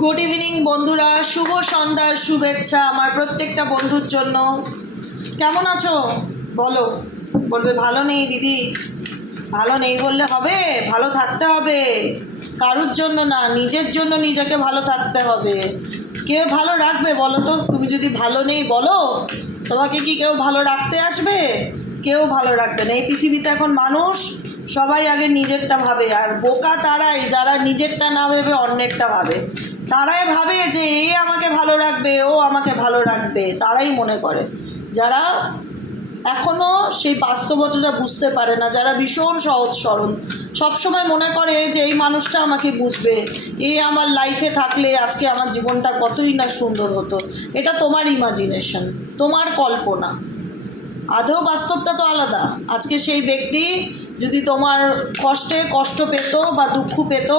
Good evening বন্ধুরা, শুভ সন্ধ্যার শুভেচ্ছা আমার প্রত্যেকটা বন্ধুর জন্য। কেমন আছো বলো? বলবে ভালো নেই দিদি। ভালো নেই বললে হবে? ভালো থাকতে হবে, কারুর জন্য না, নিজের জন্য নিজেকে ভালো থাকতে হবে। কে ভালো রাখবে বলো তো? তুমি যদি ভালো নেই বলো, তোমাকে কি কেউ ভালো রাখতে আসবে? কেউ ভালো রাখবে না। এই পৃথিবীতে এখন মানুষ সবাই আগে নিজেরটা ভাবে, আর বোকা তারাই যারা নিজেরটা না ভেবে অন্যেরটা ভাবে। তারাই ভাবে যে এ আমাকে ভালো রাখবে, ও আমাকে ভালো রাখবে, তারাই মনে করে। যারা এখনও সেই বাস্তবতাটা বুঝতে পারে না, যারা ভীষণ সহজ সরল, সবসময় মনে করে যে এই মানুষটা আমাকে বুঝবে, এই আমার লাইফে থাকলে আজকে আমার জীবনটা কতই না সুন্দর হতো। এটা তোমার ইমাজিনেশন, তোমার কল্পনা। আদৌ বাস্তবটা তো আলাদা। আজকে সেই ব্যক্তি যদি তোমার কষ্টে কষ্ট পেত বা দুঃখ পেত,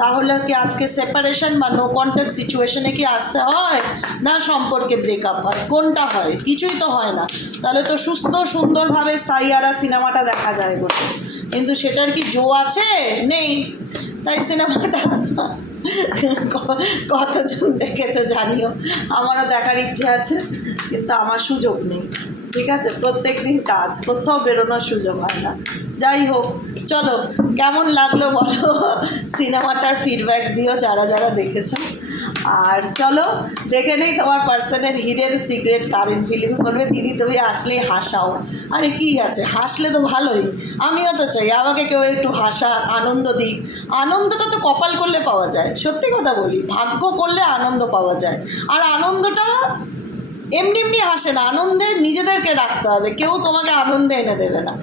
তাহলে কি আজকে সেপারেশন বা নো কন্ট্যাক্ট সিচুয়েশনে কি আসতে হয়, না সম্পর্কে ব্রেকআপ হয়? কোনটা হয়? কিছুই তো হয় না। তাহলে তো সুস্থ সুন্দরভাবে সাইয়ারা সিনেমাটা দেখা যায় বসে, কিন্তু সেটার কি জো আছে? নেই। তাই সিনেমাটা কতজন দেখেছো জানিও, আমারও দেখার ইচ্ছে আছে, কিন্তু আমার সুযোগ নেই। ঠিক আছে, প্রত্যেক দিন কাজ, কোথাও বেরোনোর সুযোগ হয় না। যাই হোক, চলো কেমন লাগলো বলো, সিনেমাটার ফিডব্যাক দিও যারা যারা দেখেছো। আর চলো দেখে নেই তোমার পার্সনের হিডেন সিক্রেট কারেন্ট ফিলিংস। বলবে দিদি তুমি আসলেই হাসাও। আরে কী আছে, হাসলে তো ভালোই। আমিও তো চাই আমাকে কেউ একটু হাসা, আনন্দ দিক। আনন্দটা তো কপাল করলে পাওয়া যায়, সত্যি কথা বলি, ভাগ্য করলে আনন্দ পাওয়া যায়। আর আনন্দটা এমনি এমনি আসে না, আনন্দে নিজেদেরকে রাখতে হবে, কেউ তোমাকে আনন্দে এনে দেবে না।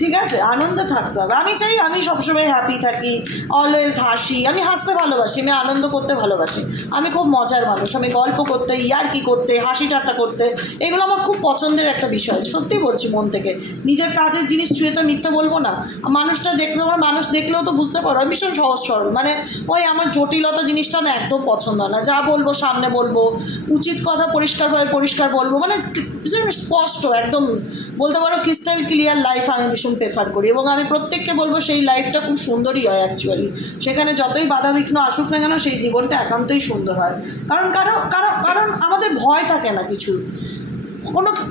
ঠিক আছে, আনন্দে থাকতে হবে। আমি চাই আমি সবসময় হ্যাপি থাকি, অলওয়েজ হাসি। আমি হাসতে ভালোবাসি, আমি আনন্দ করতে ভালোবাসি। আমি খুব মজার মানুষ, আমি গল্প করতে, ইয়ার্কি করতে, হাসি ঠাট্টা করতে, এগুলো আমার খুব পছন্দের একটা বিষয়। সত্যি বলছি মন থেকে, নিজের কাজের জিনিস ছুঁয়ে তো মিথ্যে বলবো না। মানুষটা দেখলে, আমার মানুষ দেখলেও তো বুঝতে পারো আমি ভীষণ সহজ সরল, মানে ওই আমার জটিলতা জিনিসটা না একদম পছন্দ হয় না। যা বলবো সামনে বলবো, উচিত কথা পরিষ্কারভাবে পরিষ্কার বলবো, মানে ভীষণ স্পষ্ট একদম, বলতে পারো ক্রিস্টাল ক্লিয়ার লাইফ আমি ভীষণ প্রেফার করি। এবং আমি প্রত্যেককে বলবো সেই লাইফটা খুব সুন্দরই হয় অ্যাকচুয়ালি। সেখানে যতই বাধাবিঘ্ন আসুক না কেন, সেই জীবনটা একান্তই সুন্দর হয়। কারণ কারণ কারণ কারণ আমাদের ভয় থাকে না কিছু,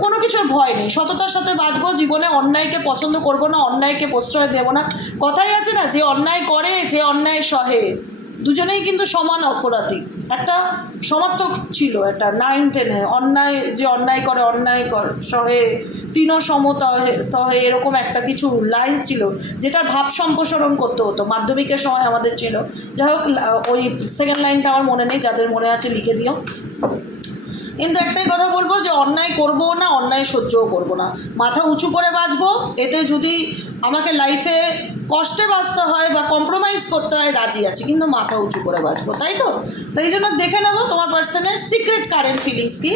কোনো কিছুর ভয় নেই। সততার সাথে বাঁচবো জীবনে, অন্যায়কে পছন্দ করব না, অন্যায়কে প্রশ্রয় দেবো না। কথাই আছে না, যে অন্যায় করে যে অন্যায় সহে, দুজনেই কিন্তু সমান অপরাধী। একটা সমার্থক ছিল, একটা 9-10-এ, অন্যায় যে অন্যায় করে অন্যায় সহে তিনও সমতহে, এরকম একটা কিছু লাইন ছিল, যেটার ভাব সম্প্রসারণ করতে হতো। মাধ্যমিকের সময় আমাদের ছিল। যাই হোক, ওই সেকেন্ড লাইনটা আমার মনে নেই, যাদের মনে আছে লিখে দিও। কিন্তু একটাই কথা বলবো, যে অন্যায় করবো না, অন্যায় সহ্যও করবো না, মাথা উঁচু করে বাঁচবো। এতে যদি আমাকে লাইফে কষ্টে বাঁচতে হয় বা কম্প্রোমাইজ করতে হয়, রাজি আছি, কিন্তু মাথা উঁচু করে বাঁচবো, তাই তো? তাই জন্য দেখে নেবো তোমার পার্সনের সিক্রেট কারেন্ট ফিলিংস কি।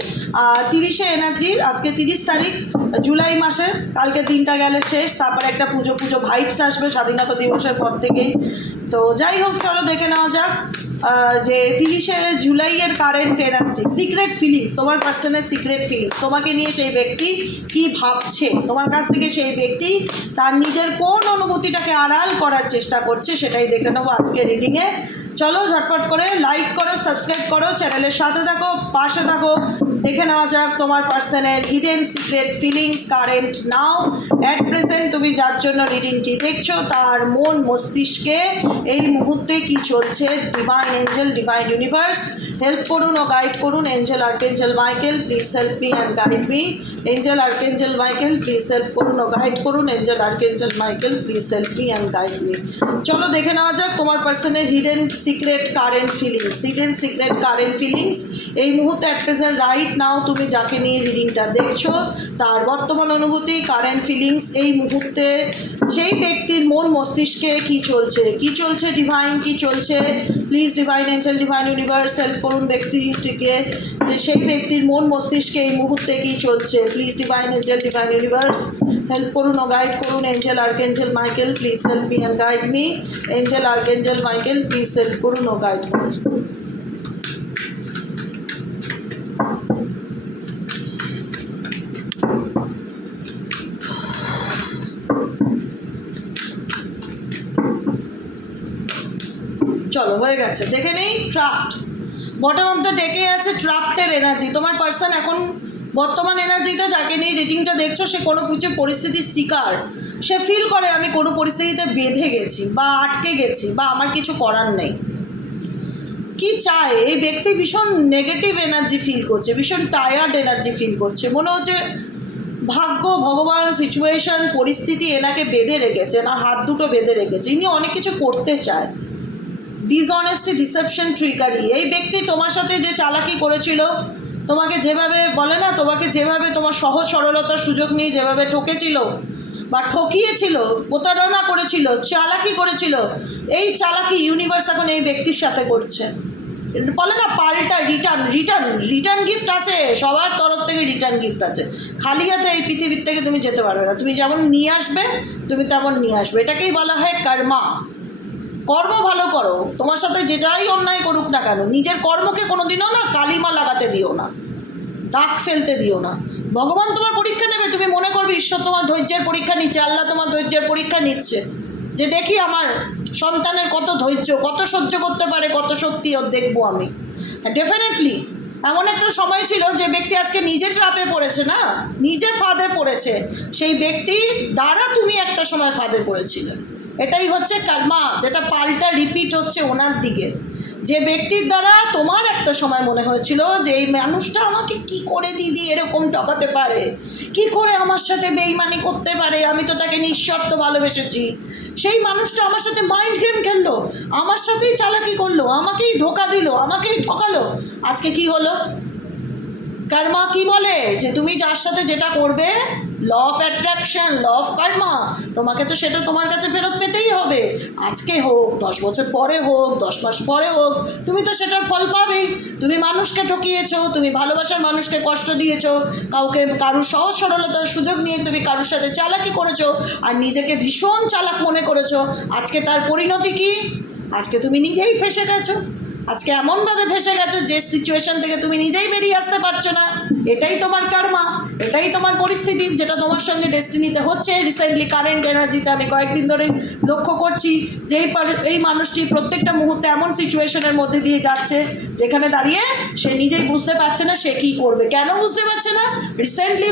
30শে এনার্জির, আজকে 30 তারিখ জুলাই মাসের, কালকে দিনটা গেলে শেষ, তারপরে একটা পুজো ভাইবস আসবে স্বাধীনতা দিবসের পর থেকেই। তো যাই হোক, চলো দেখে নেওয়া যাক যে 30শে জুলাইয়ের কারেন্ট এনার্জি, সিক্রেট ফিলিংস, তোমার পার্সনের সিক্রেট ফিলিংস। তোমাকে নিয়ে সেই ব্যক্তি কি ভাবছে, তোমার কাছ থেকে সেই ব্যক্তি তার নিজের কোন অনুভূতিটাকে আড়াল করার চেষ্টা করছে, সেটাই দেখে নেবো আজকে রিডিংয়ে। চলো ঝটপট করে লাইক করো, সাবস্ক্রাইব করো, চ্যানেলের সাথে থাকো, পাশে থাকো। দেখে নেওয়া যাক তোমার পার্সনের hidden secret feelings current now at present. তুমি যার জন্য রিডিংটি দেখছো, তার মন মস্তিষ্কে এই মুহূর্তে কি চলছে। Divine angel, divine universe help করুন ও গাইড করুন। Angel archangel Michael please help me and guide me. Angel archangel Michael please help করুন ও গাইড করুন। Angel archangel Michael please help me and guide me. চলো দেখে নেওয়া যাক তোমার পার্সনের hidden secret current feelings. Hidden secret current feelings এই মুহূর্তে অ্যাট প্রেজেন্ট রাইট নাও তুমি যাকে নিয়ে রিডিংটা দেখছো, তার বর্তমান অনুভূতি, কারেন্ট ফিলিংস এই মুহূর্তে সেই ব্যক্তির মন মস্তিষ্কে কি চলছে ডিভাইন কি চলছে। Please divine angel, divine universe help করুন ব্যক্তিটিকে, যে সেই ব্যক্তির মন মস্তিষ্কে এই মুহূর্তে কি চলছে। Please divine angel, divine universe help করুন ও গাইড করুন। Angel archangel Michael please help me and guide me. Angel archangel Michael please help করুন ও গাইড করুন। চলো হয়ে গেছে, দেখে নেই। ট্রাপড, বটম অফ দ্য ডেকে আছে ট্রাপ্টের এনার্জি। তোমার পার্সন এখন বর্তমান এনার্জিতে যাকে নিয়ে রিডিংটা দেখছো, সে কোনো কিছু পরিস্থিতির শিকার। সে ফিল করে আমি কোনো পরিস্থিতিতে বেঁধে গেছি বা আটকে গেছি বা আমার কিছু করার নেই। কি চায় এই ব্যক্তি? ভীষণ নেগেটিভ এনার্জি ফিল করছে, ভীষণ টায়ার্ড এনার্জি ফিল করছে। মনে হচ্ছে ভাগ্য, ভগবান, সিচুয়েশন, পরিস্থিতি এনাকে বেঁধে রেখেছে, এনার হাত দুটো বেঁধে রেখেছে। ইনি অনেক কিছু করতে চায়। Dishonesty, deception, trickery. এই ব্যক্তি তোমার সাথে যে চালাকি করেছিল, তোমাকে যেভাবে বলে না, তোমাকে যেভাবে তোমার সহজ সরলতার সুযোগ নিয়ে যেভাবে ঠকেছিল বা ঠকিয়েছিল, প্রতারণা করেছিল, চালাকি করেছিল, এই চালাকি ইউনিভার্স এখন এই ব্যক্তির সাথে করছে। বলে না পাল্টা রিটার্ন গিফট আছে, সবার তরফ থেকে রিটার্ন গিফট আছে। খালি হাতে এই পৃথিবীর থেকে তুমি যেতে পারবে না। তুমি যেমন নিয়ে আসবে তুমি তেমন নিয়ে আসবে। এটাকেই বলা হয় কর্মা। কর্ম ভালো করো, তোমার সাথে যে যাই অন্যায় করুক না কেন, নিজের কর্মকে কোনোদিনও না কালিমা লাগাতে দিও না, দাগ ফেলতে দিও না। ভগবান তোমার পরীক্ষা নেবে, তুমি মনে করবে ঈশ্বর তোমার ধৈর্যের পরীক্ষা নিচ্ছে, আল্লাহ তোমার ধৈর্যের পরীক্ষা নিচ্ছে, যে দেখি আমার সন্তানের কত ধৈর্য, কত সহ্য করতে পারে, কত শক্তি ওর দেখবো আমি। ডেফিনেটলি এমন একটা সময় ছিল যে ব্যক্তি আজকে নিজে ট্রাপে পড়েছে, না নিজে ফাঁদে পড়েছে, সেই ব্যক্তি দ্বারা তুমি একটা সময় ফাঁদে পড়েছিলে। এটাই হচ্ছে কর্মা, যেটা পাল্টা রিপিট হচ্ছে ওনার দিকে। যে ব্যক্তির দ্বারা তোমার একটা সময় মনে হয়েছিল যে এই মানুষটা আমাকে কি করে দিদি এরকম ঠকাতে পারে, কি করে আমার সাথে বেইমানি করতে পারে, আমি তো তাকে নিঃশর্ত ভালোবেসেছি, সেই মানুষটা আমার সাথে মাইন্ড গেম খেললো, আমার সাথেই চালাকি করলো, আমাকেই ধোকা দিল, আমাকেই ঠকালো। আজকে কি হলো? কর্মা কি বলে যে তুমি যার সাথে যেটা করবে, law of attraction, law of karma, তোমাকে তো সেটা তোমার কাছে ফেরত পেতেই হবে। আজকে হোক, 10 বছর পরে হোক, 10 মাস পরে হোক, তুমি তো সেটার ফল পাবেই। তুমি মানুষকে ঠকিয়েছো, তুমি ভালোবাসার মানুষকে কষ্ট দিয়েছো, কারুর সহজ সরলতার সুযোগ নিয়ে তুমি কারুর সাথে চালাকি করেছো আর নিজেকে ভীষণ চালাক মনে করেছো। আজকে তার পরিণতি কি? আজকে তুমি নিজেই ফেঁসে গেছো। আজকে এমনভাবে ফেঁসে গেছো যে সিচুয়েশন থেকে তুমি নিজেই বেরিয়ে আসতে পারছো না। এটাই তোমার কর্মা, এটাই তোমার পরিস্থিতি, যেটা তোমার সঙ্গে ডেস্টিনিতে হচ্ছে। রিসেন্টলি কারেন্ট এনার্জিতে আমি কয়েকদিন ধরে লক্ষ্য করছি যে এই মানুষটি প্রত্যেকটা মুহূর্তে এমন সিচুয়েশনের মধ্যে দিয়ে যাচ্ছে যেখানে দাঁড়িয়ে সে নিজেই বুঝতে পারছে না সে কী করবে। কেন বুঝতে পারছে না? রিসেন্টলি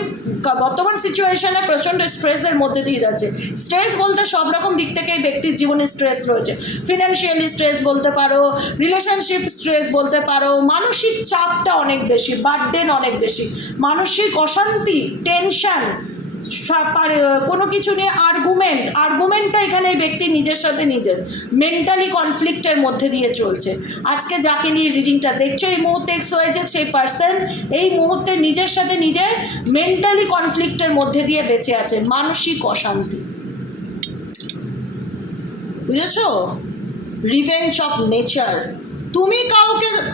বর্তমান সিচুয়েশনে প্রচণ্ড স্ট্রেসের মধ্যে দিয়ে যাচ্ছে। স্ট্রেস বলতে সব রকম দিক থেকে এই ব্যক্তির জীবনে স্ট্রেস রয়েছে। ফিনান্সিয়ালি স্ট্রেস বলতে পারো, রিলেশনশিপ স্ট্রেস বলতে পারো, মানসিক চাপটা অনেক বেশি, বার্ডেন অনেক বেশি, মানসিক অশান্তি, টেনশন, কোনো কিছু নিয়ে আর্গুমেন্টটা এখানে এই ব্যক্তি নিজের সাথে নিজের মেন্টালি কনফ্লিক্টের মধ্যে দিয়ে চলছে। আজকে যাকে নিয়ে রিডিংটা দেখছো এই মুহূর্তে XYZ সেই পার্সন এই মুহূর্তে নিজের সাথে নিজে মেন্টালি কনফ্লিক্টের মধ্যে দিয়ে বেঁচে আছে, মানসিক অশান্তি। বুঝেছো? Revenge of nature. তুমি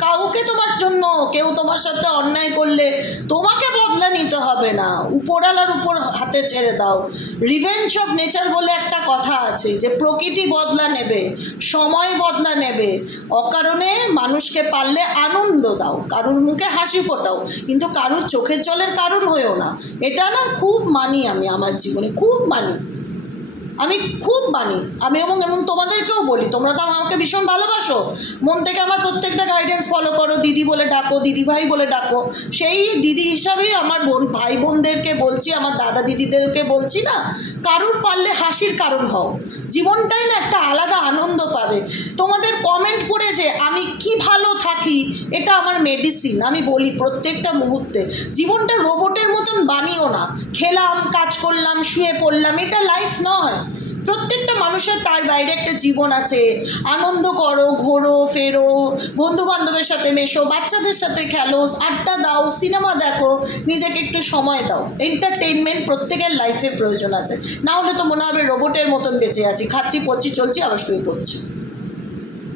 কাউকে তোমার জন্য, কেউ তোমার সাথে অন্যায় করলে তোমাকে বদলা নিতে হবে না, উপরওয়ালার উপর হাতে ছেড়ে দাও। রিভেঞ্জ অফ নেচার বলে একটা কথা আছে যে প্রকৃতি বদলা নেবে, সময় বদলা নেবে। অকারণে মানুষকে পারলে আনন্দ দাও, কারুর মুখে হাসি ফোটাও, কিন্তু কারুর চোখের জলের কারণ হয়েও না। এটা না খুব মানি, আমি আমার জীবনে খুব মানি, আমি এবং তোমাদেরকেও বলি। তোমরা তো আমাকে ভীষণ ভালোবাসো, মন থেকে আমার প্রত্যেকটা গাইডেন্স ফলো করো, দিদি বলে ডাকো, দিদি ভাই বলে ডাকো। সেই দিদি হিসাবেই আমার ভাই বোনদেরকে বলছি, আমার দাদা দিদিদেরকে বলছি না, কারুর পারলে হাসির কারণ হও। জীবনটাই না একটা আলাদা আনন্দ পাবে। তোমাদের কমেন্ট করে যে আমি কি ভালো থাকি, এটা আমার মেডিসিন। আমি বলি প্রত্যেকটা মুহূর্তে জীবনটা রোবটের মতন বানিও না। খেলাম, কাজ করলাম, শুয়ে পড়লাম, এটা লাইফ নয়। প্রত্যেকটা মানুষের তার বাইরে একটা জীবন আছে। আনন্দ করো, ঘোরো, ফেরো, বন্ধু বান্ধবের সাথে মেশো, বাচ্চাদের সাথে খেলো, আড্ডা দাও, সিনেমা দেখো, নিজেকে একটু সময় দাও। এন্টারটেইনমেন্ট প্রত্যেকের লাইফে প্রয়োজন আছে, না হলে তো মনে হবে রোবটের মতন বেঁচে আছি, খাচ্ছি, পড়ছি, চলছি, আবার শুয়ে পড়ছি।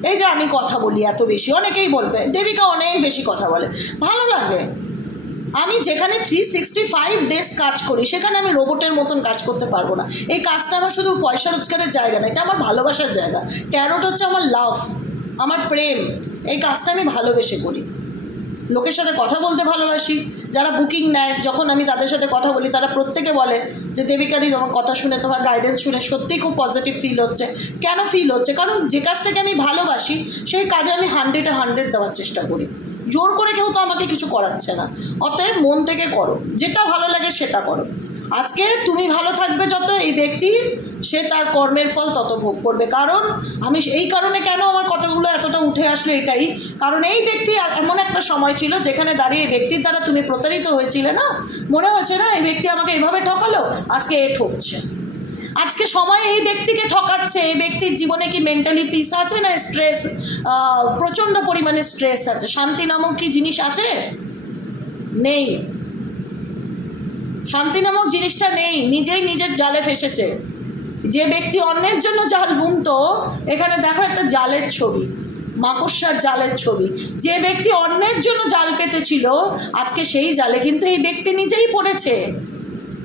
এই যে আমি কথা বলি এত বেশি, অনেকেই বলবে দেবিকা অনেক বেশি কথা বলে, ভালো লাগে। আমি যেখানে 365 ডেজ কাজ করি সেখানে আমি রোবটের মতন কাজ করতে পারবো না। এই কাজটা আমার শুধু পয়সা রোজগারের জায়গা না, এটা আমার ভালোবাসার জায়গা। ট্যারোট হচ্ছে আমার লাভ, আমার প্রেম। এই কাজটা আমি ভালোবেসে করি, লোকের সাথে কথা বলতে ভালোবাসি। যারা বুকিং নেয়, যখন আমি তাদের সাথে কথা বলি, তারা প্রত্যেকে বলে যে দেবিকাদি তোমার কথা শুনে, তোমার গাইডেন্স শুনে সত্যিই খুব পজিটিভ ফিল হচ্ছে। কেন ফিল হচ্ছে? কারণ যে কাজটাকে আমি ভালোবাসি সেই কাজে আমি 100-এ 100 দেওয়ার চেষ্টা করি। জোর করে কেউ তো আমাকে কিছু করাচ্ছে না। অতএব মন থেকে করো, যেটা ভালো লাগে সেটা করো। আজকে তুমি ভালো থাকবে যত, এই ব্যক্তি সে তার কর্মের ফল তত ভোগ করবে। কারণ আমি এই কারণে কেন আমার কথাগুলো এতটা উঠে আসলো এটাই, কারণ এই ব্যক্তি এমন একটা সময় ছিল যেখানে দাঁড়িয়ে এই ব্যক্তির দ্বারা তুমি প্রতারিত হয়েছিলে না, মনে হয়েছে না এই ব্যক্তি আমাকে এইভাবে ঠকালো, আজকে এ ঠকছে। আজকে সময় এই ব্যক্তিকে ঠকাচ্ছে। এই ব্যক্তির জীবনে কি মেন্টালি পিস আছে না স্ট্রেস, প্রচণ্ড পরিমাণে স্ট্রেস আছে? শান্তি নামক কি জিনিস আছে? নেই। শান্তি নামক জিনিসটা নেই, নিজেই নিজের জালে ফেসেছে। যে ব্যক্তি অন্যের জন্য জাল বুনতো, এখানে দেখো একটা জালের ছবি, মাকড়সার জালের ছবি। যে ব্যক্তি অন্যের জন্য জাল পেতেছিল, আজকে সেই জালে কিন্তু এই ব্যক্তি নিজেই পড়েছে।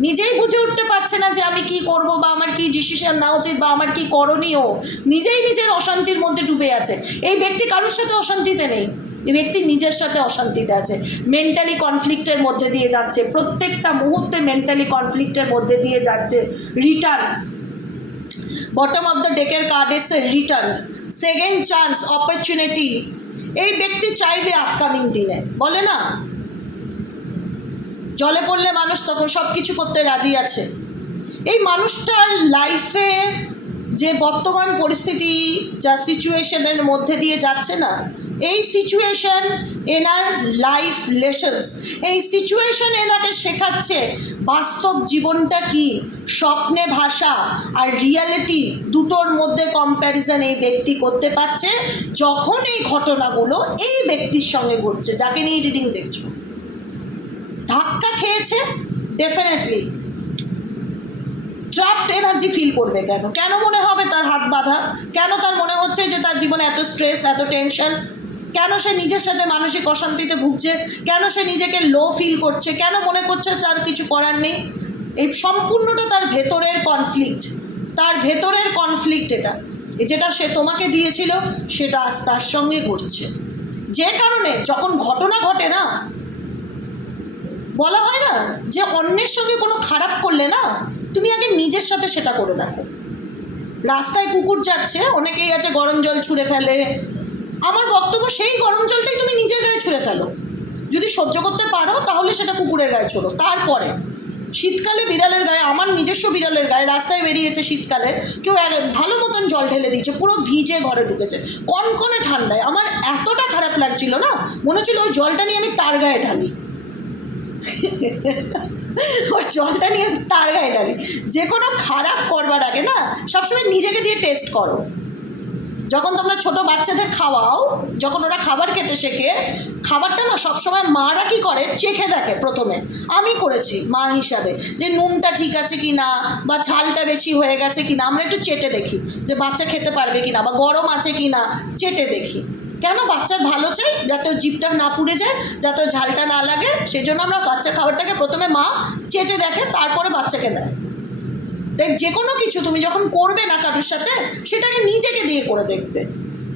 নিজেই বুঝে উঠতে পারছে না যে আমি কি করব, বা আমার কি ডিসিশন নেওয়া উচিত, বা আমার কি করণীয়। নিজেই নিজের অশান্তির মধ্যে ডুবে আছে। এই ব্যক্তি কারোর সাথে অশান্তিতে নেই, এই ব্যক্তি নিজের সাথে অশান্তিতে আছে। মেন্টালি কনফ্লিক্টের মধ্যে দিয়ে যাচ্ছে, প্রত্যেকটা মুহূর্তে মেন্টালি কনফ্লিক্টের মধ্যে দিয়ে যাচ্ছে। রিটার্ন, বটম অফ দ্য ডেকের কার্ড এসে রিটার্ন, সেকেন্ড চান্স, অপরচুনিটি। এই ব্যক্তি চাইবে আপকামিং দিনে, বলে না জলে পড়লে মানুষ তখন সব কিছু করতে রাজি আছে। এই মানুষটার লাইফে যে বর্তমান পরিস্থিতি, যা সিচুয়েশনের মধ্যে দিয়ে যাচ্ছে না, এই সিচুয়েশন এনার লাইফ লেসন্স। এই সিচুয়েশন এনাকে শেখাচ্ছে বাস্তব জীবনটা কি, স্বপ্নে ভাষা আর রিয়ালিটি দুটোর মধ্যে কম্প্যারিজন এই ব্যক্তি করতে পারছে যখন এই ঘটনাগুলো এই ব্যক্তির সঙ্গে ঘটছে, যাকে নিয়ে রিডিং দেখছো। ধাক্কা খেয়েছে ডেফিনেটলি, ট্র্যাপড এনার্জি ফিল করবে। কেন কেন মনে হবে তার হাত বাঁধা? কেন তার মনে হচ্ছে যে তার জীবনে এত স্ট্রেস, এত টেনশন? কেন সে নিজের সাথে মানসিক অশান্তিতে ভুগছে? কেন সে নিজেকে লো ফিল করছে? কেন মনে করছে তার কিছু করার নেই? এই সম্পূর্ণটা তার ভেতরের কনফ্লিক্ট, তার ভেতরের কনফ্লিক্ট। এটা যেটা সে তোমাকে দিয়েছিল সেটা আজ তার সঙ্গে ঘটছে। যে কারণে যখন ঘটনা ঘটে না, বলা হয় না যে অন্যের সঙ্গে কোনো খারাপ করলে না, তুমি আগে নিজের সাথে সেটা করে দেখো। রাস্তায় কুকুর যাচ্ছে, অনেকেই আছে গরম জল ছুঁড়ে ফেলে। আমার বক্তব্য সেই গরম জলটাই তুমি নিজের গায়ে ছুঁড়ে ফেলো। যদি সহ্য করতে পারো তাহলে সেটা কুকুরের গায়ে ছোড়ো। তারপরে শীতকালে বিড়ালের গায়ে, আমার নিজস্ব বিড়ালের গায়ে রাস্তায় বেরিয়েছে শীতকালে, কেউ ভালো মতন জল ঢেলে দিয়েছে, পুরো ভিজে ঘরে ঢুকেছে কনকনে ঠান্ডায়। আমার এতটা খারাপ লাগছিল না, মনে হচ্ছিল ওই জলটা নিয়ে আমি তার গায়ে ঢালি। ওই জলটা নিয়ে তার গায়ে ঢালি। যে কোনো খারাপ করবার আগে না সবসময় নিজেকে দিয়ে টেস্ট করো। যখন তোমরা ছোটো বাচ্চাদের খাওয়াও, যখন ওরা খাবার খেতে শেখে, খাবারটা না সবসময় মারা কী করে চেখে দেখে প্রথমে। আমি করেছি মা হিসাবে, যে নুনটা ঠিক আছে কি না, বা ঝালটা বেশি হয়ে গেছে কি না, আমরা একটু চেটে দেখি যে বাচ্চা খেতে পারবে কি না, বা গরম আছে কি না, চেটে দেখি। কেন? বাচ্চার ভালো চাই, যাতে জিভটা না পুড়ে যায়, যাতে ঝালটা না লাগে। সেই জন্য আমরা বাচ্চা খাবারটাকে প্রথমে মা চেটে দেখে, তারপরে বাচ্চাকে দেয়। তাই যে কোনো কিছু তুমি যখন করবে না কারোর সাথে, সেটাকে নিজেকে দিয়ে করে দেখবে।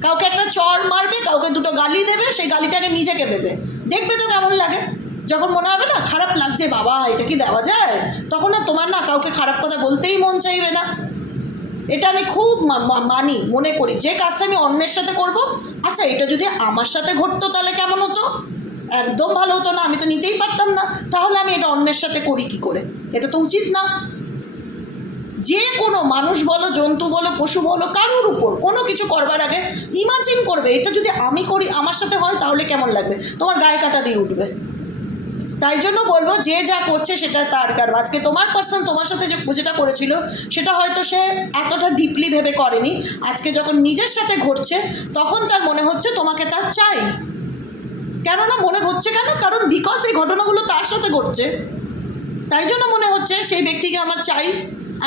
কাউকে একটা চড় মারবে, কাউকে দুটো গালি দেবে, সেই গালিটাকে নিজেকে দেবে, দেখবে তো কেমন লাগে। যখন মনে হবে না খারাপ লাগছে, বাবা এটা কি দেওয়া যায়, তখন না তোমার না কাউকে খারাপ কথা বলতেই মন চাইবে না। এটা আমি খুব মানি, মনে করি। যে কাজটা আমি অন্যের সাথে করব, আচ্ছা এটা যদি আমার সাথে ঘটতো তাহলে কেমন হতো? একদম ভালো হতো না, আমি তো নিতেই পারতাম না। তাহলে আমি এটা অন্যের সাথে করি কি করে? এটা তো উচিত না। যে কোনো মানুষ বলো, জন্তু বলো, পশু বলো, কারোর উপর কোনো কিছু করবার আগে ইমাজিন করবে এটা যদি আমি করি, আমার সাথে হয়, তাহলে কেমন লাগবে, তোমার গায়ে কাটা দিয়ে উঠবে। তাই জন্য বলবো, যে যা করছে সেটা তার কারণ। আজকে তোমার পার্সন তোমার সাথে যেটা করেছিল সেটা হয়তো সে এতটা ডিপলি ভেবে করেনি। আজকে যখন নিজের সাথে ঘটছে তখন তার মনে হচ্ছে তোমাকে তার চাই। কেননা মনে হচ্ছে কেন? কারণ বিকজ এই ঘটনাগুলো তার সাথে ঘটছে, তাই জন্য মনে হচ্ছে সেই ব্যক্তিকে আমার চাই।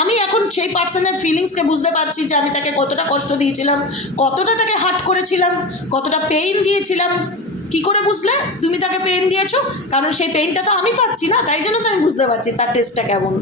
আমি এখন সেই পার্সনের ফিলিংসকে বুঝতে পারছি যে আমি তাকে কতটা কষ্ট দিয়েছিলাম, কতটা তাকে হার্ট করেছিলাম, কতটা পেইন দিয়েছিলাম। কি করে বুঝলে তুমি তাকে পেইন দিয়েছো? কারণ সেই পেইনটা তো আমি পাচ্ছি না, তাই জন্য তো আমি বুঝতে পারছি তার টেস্টটা কেমন।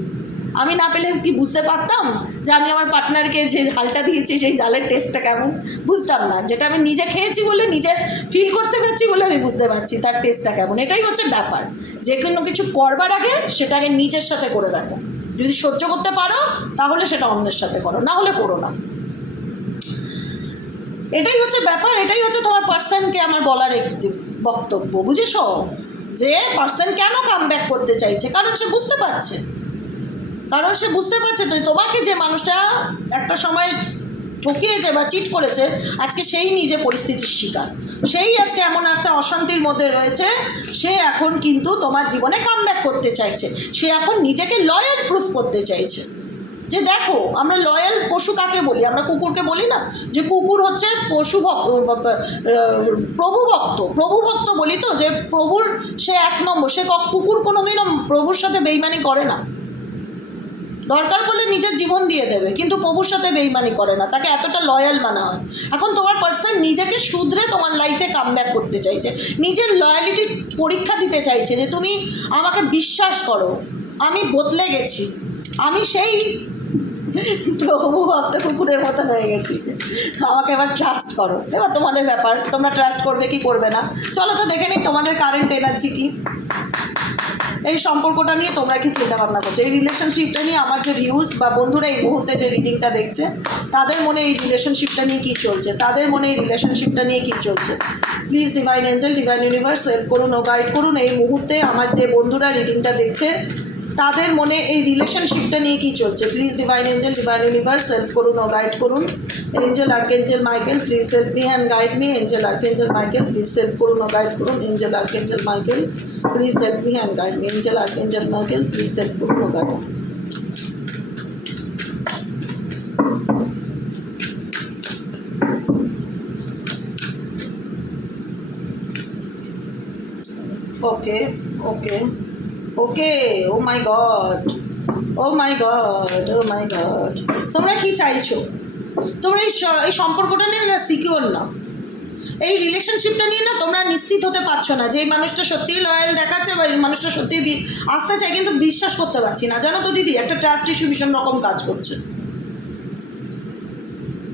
আমি না পেলে কি বুঝতে পারতাম যে আমি আমার পার্টনারকে যে ঝালটা দিয়েছি সেই জালের টেস্টটা কেমন? বুঝতাম না। যেটা আমি নিজে খেয়েছি বলে, নিজে ফিল করতে পারছি বলে আমি বুঝতে পারছি তার টেস্টটা কেমন। এটাই হচ্ছে ব্যাপার। যে কোনো কিছু করবার আগে সেটাকে নিজের সাথে করে দেখো। যদি সহ্য করতে পারো তাহলে সেটা অন্যের সাথে করো, না হলে করো না। এটাই হচ্ছে ব্যাপার, এটাই হচ্ছে তোমার পার্সনকে আমার বলার একটি বক্তব্য, বুঝেছ? যে পার্সন কেন কামব্যাক করতে চাইছে, কারণ সে বুঝতে পারছে, তো তোমাকে যে মানুষটা একটা সময় ঠকিয়েছে বা চিট করেছে, আজকে সেই নিজে পরিস্থিতির শিকার, সেই আজকে এমন একটা অশান্তির মধ্যে রয়েছে, সে এখন কিন্তু তোমার জীবনে কামব্যাক করতে চাইছে, সে এখন নিজেকে লয়াল প্রুফ করতে চাইছে যে দেখো আমরা লয়াল পশু কাকে বলি, আমরা কুকুরকে বলি না যে কুকুর হচ্ছে পশু ভক্ত, প্রভু ভক্ত বলি তো, যে প্রভুর সে এক নম্বর, সে কুকুর কোনোদিনও প্রভুর সাথে বেইমানি করে না, দরকার পড়লে নিজের জীবন দিয়ে দেবে, কিন্তু প্রভুর সাথে বেইমানি করে না, তাকে এতটা লয়াল মানা হয়। এখন তোমার পার্সন নিজেকে শুধরে তোমার লাইফে কামব্যাক করতে চাইছে, নিজের লয়ালিটির পরীক্ষা দিতে চাইছে যে তুমি আমাকে বিশ্বাস করো, আমি বদলে গেছি, আমি সেই প্রভু ভক্ত কুকুরের মতন হয়ে গেছি, আমাকে এবার ট্রাস্ট করো। এবার তোমাদের ব্যাপার, তোমরা ট্রাস্ট করবে কি করবে না। চলো তো দেখে নিই তোমাদের কারেন্ট এনার্জি কি, এই সম্পর্কটা নিয়ে তোমরা কি চিন্তা ভাবনা করছো, এই রিলেশনশিপটা নিয়ে আমার যে ভিউজ বা বন্ধুরা এই মুহূর্তে যে রিডিংটা দেখছে, তাদের মনে এই রিলেশনশিপটা নিয়ে কী চলছে, তাদের মনে এই রিলেশনশিপটা নিয়ে কী চলছে। Please divine angel, divine universe help করুন ও গাইড করুন। এই মুহূর্তে আমার যে বন্ধুরা রিডিংটা দেখছে, তাদের মনে এই রিলেশনশিপটা নিয়ে কী চলছে। Please divine angel, divine universe help করুন ও গাইড করুন। Angel archangel Michael please help me and guide me. Angel archangel Michael please help করুন ও গাইড করুন। Angel archangel Michael please help me and guide me. Angel archangel Michael please help করুন ও guide me. Okay okay okay, oh my God, oh my God, oh my God, তোমরা কি চাইছো? তোমরা এই সম্পর্কটা নিয়ে না সিকিওর না, এই রিলেশনশিপটা নিয়ে না তোমরা নিশ্চিত হতে পারছো না যে এই মানুষটা সত্যিই লয়াল দেখাচ্ছে বা এই মানুষটা সত্যিই আসতে চায়, কিন্তু বিশ্বাস করতে পারছি না। জানো তো দিদি, একটা ট্রাস্ট ইস্যু ভীষণ রকম কাজ করছে,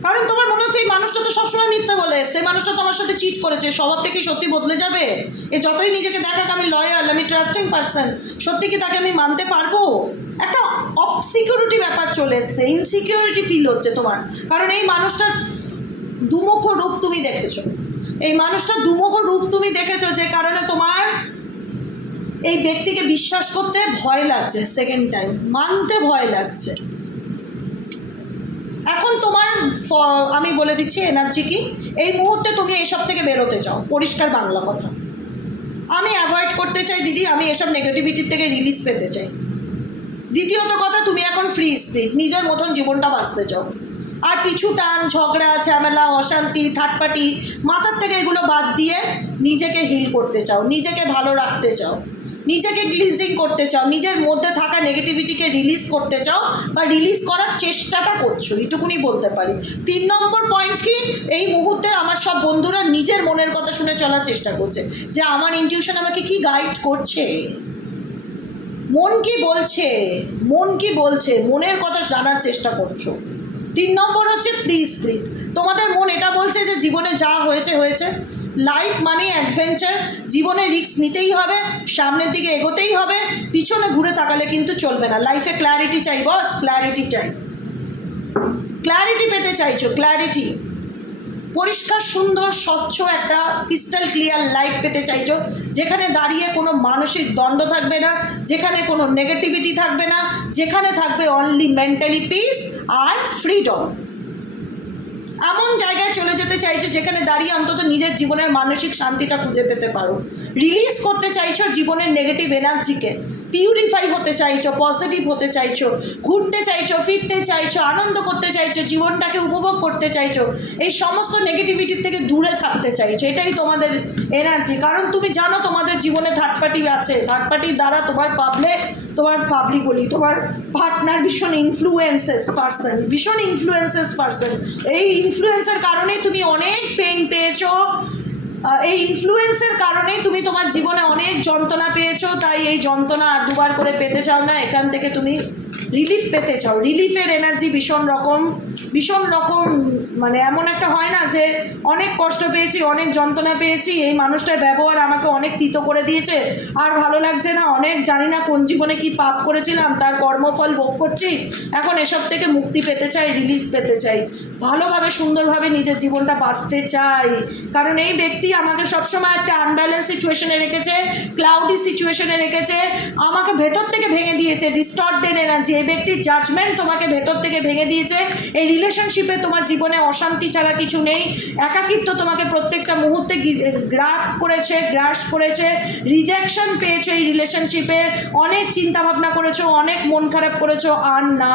কারণ তোমার মনে হচ্ছে এই মানুষটা তো সবসময় মিথ্যা বলে এসছে, এই মানুষটা তো আমার সাথে চিট করেছে, স্বভাবটা কি সত্যি বদলে যাবে? এ যতই নিজেকে দেখাক আমি লয়াল, আমি ট্রাস্টিং পারসন, সত্যি কি তাকে আমি মানতে পারবো? একটা অবসিকিউরিটি ব্যাপার চলে এসছে, ইনসিকিউরিটি ফিল হচ্ছে তোমার, কারণ এই মানুষটার দুমুখ রূপ তুমি দেখেছো, এই মানুষটার দুমুখ রূপ তুমি দেখেছো, যে কারণে তোমার এই ব্যক্তিকে বিশ্বাস করতে ভয় লাগছে, সেকেন্ড টাইম মানতে ভয় লাগছে। এখন তোমার আমি বলে দিচ্ছি এনার্জি কি, এই মুহূর্তে তুমি এসব থেকে বেরোতে চাও, পরিষ্কার বাংলা কথা, আমি অ্যাভয়েড করতে চাই দিদি, আমি এসব নেগেটিভিটির থেকে রিলিজ পেতে চাই। দ্বিতীয়ত কথা, তুমি এখন ফ্রি স্পিরিট, নিজের মতন জীবনটা বাঁচতে চাও, আর পিছু টান, ঝগড়া, ঝামেলা, অশান্তি, থার্ড পার্টি, মাথার থেকে এগুলো বাদ দিয়ে নিজেকে হিল করতে চাও, নিজেকে ভালো রাখতে চাও, নিজেকে ক্লিনজিং করতে চাও, নিজের মধ্যে থাকা নেগেটিভিটিকে রিলিজ করতে চাও বা রিলিজ করার চেষ্টাটা করছো, এইটুকুনি বলতে পারি। 3 নম্বর পয়েন্ট কি, এই মুহূর্তে আমার সব বন্ধুরা নিজের মনের কথা শুনে চলার চেষ্টা করছে, যে আমার ইনটিউশন আমাকে কি গাইড করছে, মন কি বলছে, মন কি বলছে, মনের কথা জানার চেষ্টা করছো। 3 নম্বর হচ্ছে ফ্রি স্পিরিট, তোমাদের মন এটা বলছে যে জীবনে যা হয়েছে হয়েছে, লাইফ মানে অ্যাডভেঞ্চার, জীবনে রিস্ক নিতেই হবে, সামনের দিকে এগোতেই হবে, পিছনে ঘুরে তাকালে কিন্তু চলবে না। লাইফে ক্ল্যারিটি চাই বস, ক্ল্যারিটি চাই, ক্ল্যারিটি পেতে চাইছো, ক্ল্যারিটি, পরিষ্কার সুন্দর স্বচ্ছ একটা ক্রিস্টাল ক্লিয়ার লাইফ পেতে চাইছো, যেখানে দাঁড়িয়ে কোনো মানসিক দ্বন্দ্ব থাকবে না, যেখানে কোনো নেগেটিভিটি থাকবে না, যেখানে থাকবে অনলি মেন্টালি পিস আর ফ্রিডম। এমন জায়গায় চলে যেতে চাইছো যেখানে দাঁড়িয়ে অন্তত নিজের জীবনের মানসিক শান্তিটা খুঁজে পেতে পারো, রিলিজ করতে চাইছো জীবনের নেগেটিভ এনার্জিকে, পিউরিফাই হতে চাইছো, পজিটিভ হতে চাইছো, ঘুরতে চাইছো, ফিরতে চাইছো, আনন্দ করতে চাইছো, জীবনটাকে উপভোগ করতে চাইছো, এই সমস্ত নেগেটিভিটির থেকে দূরে থাকতে চাইছো, এটাই তোমাদের এনার্জি। কারণ তুমি জানো তোমাদের জীবনে থার্ড পার্টি আছে, থার্ড পার্টির দ্বারা তোমার পাবলিক বলি, তোমার পার্টনার ভীষণ ইনফ্লুয়েন্সেস পার্সন, ভীষণ ইনফ্লুয়েন্সেস পার্সন, এই ইনফ্লুয়েন্সের কারণে তুমি অনেক পেইন পেয়েছো, এই ইনফ্লুয়েন্সের কারণেই তুমি তোমার জীবনে অনেক যন্ত্রণা পেয়েছো, তাই এই যন্ত্রণা আর দুবার করে পেতে চাও না, এখান থেকে তুমি রিলিফ পেতে চাও। রিলিফের এনার্জি ভীষণ রকম, মানে এমন একটা হয় না যে অনেক কষ্ট পেয়েছি, অনেক যন্ত্রণা পেয়েছি, এই মানুষটার ব্যবহার আমাকে অনেক তিত করে দিয়েছে, আর ভালো লাগছে না, অনেক জানি না কোন জীবনে কি পাপ করেছিলাম, তার কর্মফল ভোগ করছি, এখন এসব থেকে মুক্তি পেতে চাই, রিলিফ পেতে চাই। ভালোভাবে সুন্দরভাবে নিজের জীবনটা বাঁচতে চাই। কারণ এই ব্যক্তি আমাকে সবসময় একটা আনব্যালেন্স সিচুয়েশনে রেখেছে, ক্লাউডি সিচুয়েশনে রেখেছে, আমাকে ভেতর থেকে ভেঙে দিয়েছে। ডিস্টর্টেড এনার্জি, এই ব্যক্তির জাজমেন্ট তোমাকে ভেতর থেকে ভেঙে দিয়েছে। এই রিলেশনশিপে তোমার জীবনে অশান্তি ছাড়া কিছু নেই, একাকিত্ব তোমাকে প্রত্যেকটা মুহূর্তে গ্রাস করেছে, রিজেকশন পেয়েছো এই রিলেশনশিপে, অনেক চিন্তাভাবনা করেছো, অনেক মন খারাপ করেছো, আর না,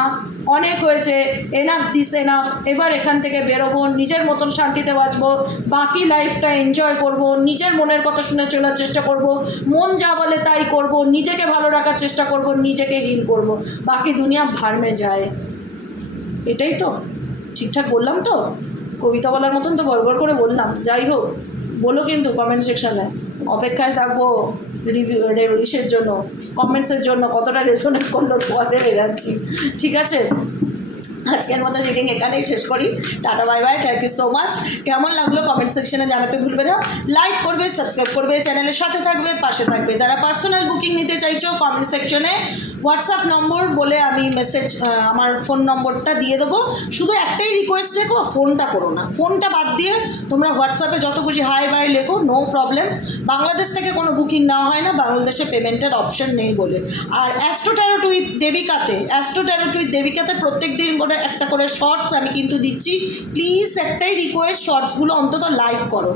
অনেক হয়েছে, এনাফ দিস এনাফ, এবার এখান থেকে বেরোবো, নিজের মতন শান্তিতে বাঁচবো, বাকি লাইফটা এনজয় করব, নিজের মনের কথা শুনে চলার চেষ্টা করব, মন যা বলে তাই করব, নিজেকে ভালো রাখার চেষ্টা করব, নিজেকে হিল করব, বাকি দুনিয়া ভাড়মে যায়। এটাই তো ঠিকঠাক বললাম তো? কবিতা বলার মতন তো গড়গড় করে বললাম। যাই হোক, বলো কিন্তু কমেন্ট সেকশানে, অপেক্ষায় থাকবো ইসের জন্য, কমেন্টসের জন্য, কতটা রেজোনেট করলো তোমাদের এনার্জি। ঠিক আছে, আজকের মতো রিডিং এখানেই শেষ করি। Tata bye bye, thank you so much. কেমন লাগলো কমেন্ট সেকশনে জানাতে ভুলবে না। লাইক করবে, সাবস্ক্রাইব করবে, চ্যানেলের সাথে থাকবে, পাশে থাকবে। যারা পার্সোনাল বুকিং নিতে চাইছো কমেন্ট সেকশনে হোয়াটসঅ্যাপ নম্বর বলে আমি মেসেজ, আমার ফোন নম্বরটা দিয়ে দেবো। শুধু একটাই রিকোয়েস্ট রেখো, ফোনটা করো না, ফোনটা বাদ দিয়ে তোমরা হোয়াটসঅ্যাপে যত খুশি হাই বাই লেখো, নো প্রবলেম। বাংলাদেশ থেকে কোনো বুকিং নেওয়া হয় না, বাংলাদেশে পেমেন্টের অপশন নেই বলে। আর অ্যাস্ট্রো ট্যারোট উইথ দেবিকাতে প্রত্যেক দিন করে একটা করে শর্টস আমি কিন্তু দিচ্ছি। প্লিজ একটাই রিকোয়েস্ট, শর্টসগুলো অন্তত লাইক করো,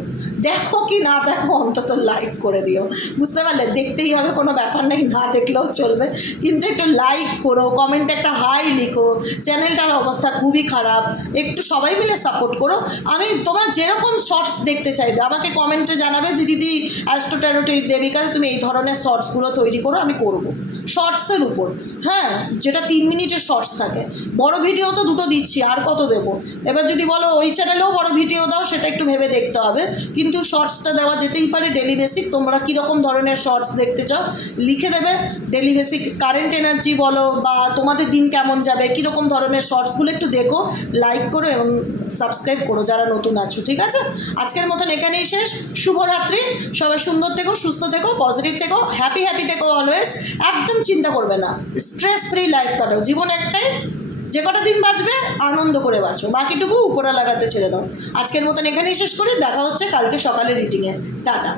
দেখো কি না দেখো অন্তত লাইক করে দিও, বুঝতে পারলে? দেখতেই হবে, কোনো ব্যাপার নেই, না দেখলেও চলবে, কিন্তু একটু লাইক করো, কমেন্টে একটা হাই লিখো। চ্যানেলটার অবস্থা খুবই খারাপ, একটু সবাই মিলে সাপোর্ট করো। আমি তোমরা যেরকম শর্টস দেখতে চাইবে আমাকে কমেন্টে জানাবে যে দিদি অ্যাস্ট্রো ট্যারোট উইথ দেবিকা তুমি এই ধরনের শর্টসগুলো তৈরি করো, আমি করব শর্টসের উপর। হ্যাঁ, যেটা 3 মিনিটের শর্টস থাকে। বড় ভিডিও তো দুটো দিচ্ছি, আর কত দেবো? এবার যদি বলো ওই চ্যানেলেও বড় ভিডিও দাও, সেটা একটু ভেবে দেখতে হবে, কিন্তু শর্টসটা দেওয়া যেতেই পারে। ডেলি বেসিক তোমরা কীরকম ধরনের শর্টস দেখতে চাও লিখে দেবে। ডেলি বেসিক কারেন্ট এনার্জি বলো, বা তোমাদের দিন কেমন যাবে, কীরকম ধরনের শর্টসগুলো একটু দেখো, লাইক করো এবং সাবস্ক্রাইব করো যারা নতুন আছো। ঠিক আছে, আজকের মতন এখানেই শেষ। শুভরাত্রি, সবাই সুন্দর থেকো, সুস্থ থেকো, পজিটিভ থেকো, হ্যাপি থেকো অলওয়েজ। একদম চিন্তা করবে না, স্ট্রেস ফ্রি লাইফ কাটাও। জীবন একটাই, যে কটা দিন বাঁচবে আনন্দ করে বাঁচো, বাকিটুকু উপরে লাগাতে ছেড়ে দাও। আজকের মতন এখানেই শেষ করে, দেখা হচ্ছে কালকে সকালে রিডিংয়ে। টাটা।